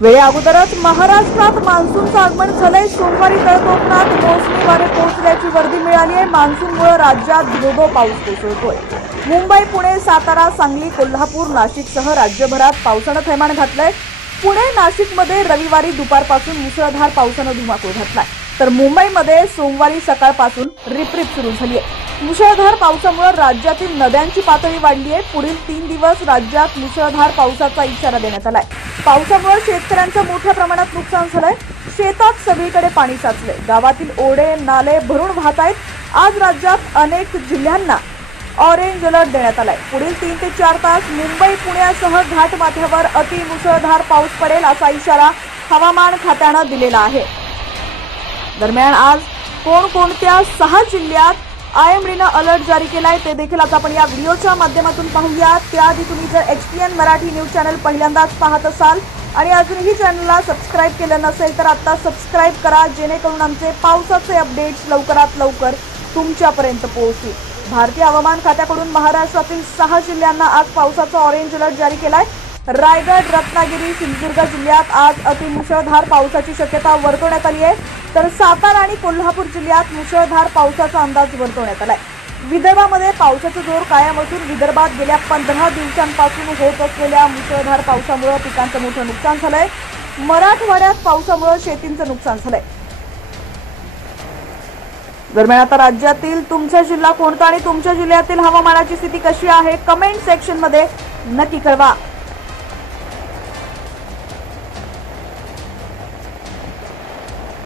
वेळे अगोदरच महाराष्ट्रात मान्सूनचं आगमन झालंय। सोमवारी तळ कोकणात मोसमी वारे पोहोचल्याची वर्दी मिळाली आहे। मान्सूनमुळे राज्यात धोधो पाऊस कोसळतोय। मुंबई, पुणे, सातारा, सांगली, कोल्हापूर, नाशिकसह राज्यभरात पावसानं थैमान घातलंय। पुणे, नाशिकमध्ये रविवारी दुपारपासून मुसळधार पावसानं धुमाकूळ घातलाय, तर मुंबईमध्ये सोमवारी सकाळपासून रिपरिप सुरू झाली आहे। मुसळधार पावसामुळे राज्यातील नद्यांची पातळी वाढली आहे। पुढील 3 दिवस राज्यात मुसळधार पावसाचा इशारा देण्यात आलाय। पावसामुळे शेतकऱ्यांचं मोठ्या प्रमाणात नुकसान झालंय। शेतात सगळीकडे पाणी साचलंय। गावातील ओढे नाले भरून वाहत आहेत। आज राज्यात अनेक जिल्ह्यांना ऑरेंज अलर्ट देण्यात आलाय। पुढील 3 ते 4 तास मुंबई, पुण्यासह घाटमाथ्यावर अति मुसळधार पाऊस पडेल असा इशारा हवामान खात्यानं दिलेला आहे। दरम्यान आज कोणकोणत्या 6 जिल्ह्यात IMDनं अलर्ट जारी केलाय ते देखील आता आपण या व्हिडिओच्या माध्यमातून पाहूया। त्याआधी तुम्ही जर HPN मराठी न्यूज चॅनल पहिल्यांदाच पाहत असाल आणि अजूनही चॅनलला सबस्क्राइब केलं नसेल तर आता सबस्क्राइब करा, जेणेकरून आमचे पावसाचे अपडेट्स लवकरात लवकर तुमच्यापर्यंत पोहोचतील। भारतीय हवामान खात्याकडून महाराष्ट्रातील 6 जिल्ह्यांना आज पावसाचा ऑरेंज अलर्ट जारी केलाय। रायगड, रत्नागिरी, सिंधुदुर्ग जिल्ह्यात आज अतिमुसळधार पावसाची शक्यता वर्तवण्यात आली आहे, तर सातारा आणि कोल्हापूर जिल्ह्यात मुसळधार पावसाचा अंदाज वर्तवण्यात आलाय। विदर्भामध्ये पावसाचा जोर कायम असून विदर्भात गेल्या 15 दिवसांपासून होत असलेल्या मुसळधार पावसामुळे पिकांचं मोठं नुकसान झालंय। मराठवाड्यात पावसामुळे शेतीचं नुकसान झालंय। दरम्यान आता राज्यातील तुमचा जिल्हा कोणता आणि तुमच्या जिल्ह्यातील हवामानाची स्थिती कशी आहे कमेंट सेक्शन मध्ये नक्की कळवा।